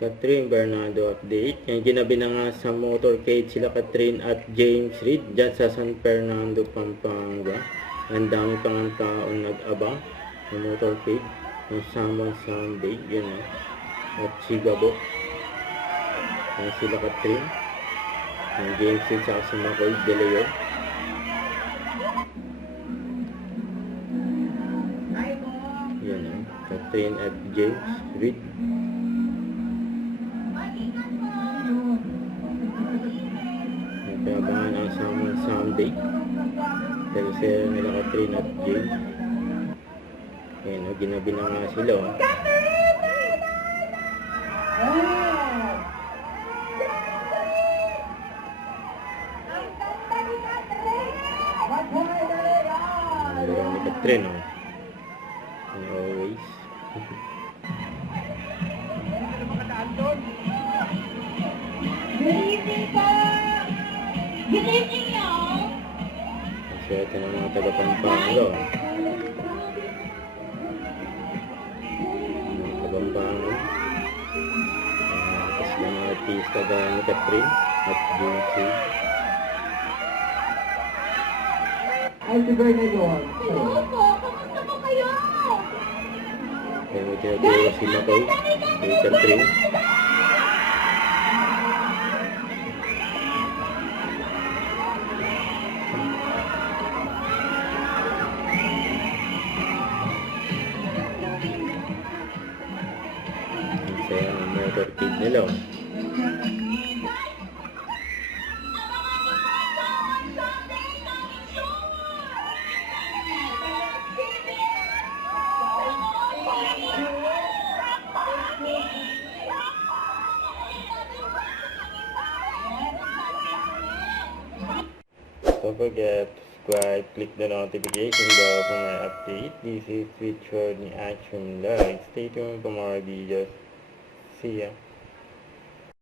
Catherine Bernardo update. Yan, ginabi na nga sa motorcade sila Catherine at James Reid dyan sa San Fernando, Pampanga. Ang dami pang taon nag-abang ng motorcade ng Saman Sunday. Yan o. At Chigabo. Yan sila Catherine. Yan James Reid sa si Macoy De Leon. Yan o. Catherine at James Reid. Abangan ang Saman Sunday. Tercera nila Catherine at James. Ayan o, ginabi na nga sila o. Laro ni Catherine o. And always. Good evening, y'all. Ang swerte ng mga taga-Pampanga. Mga taga-Pampanga. Tapos ng mga artista gaya ni Catherine at James. Ay, si Bernador. Hello po, kamusta po kayo? Kaya may tinaturo si Macoy kay Catherine. Saya ang motorcade nila. Don't forget to subscribe, click the notification bell for my update. This is Richard ni Action Live. Stay tuned for more videos. See ya.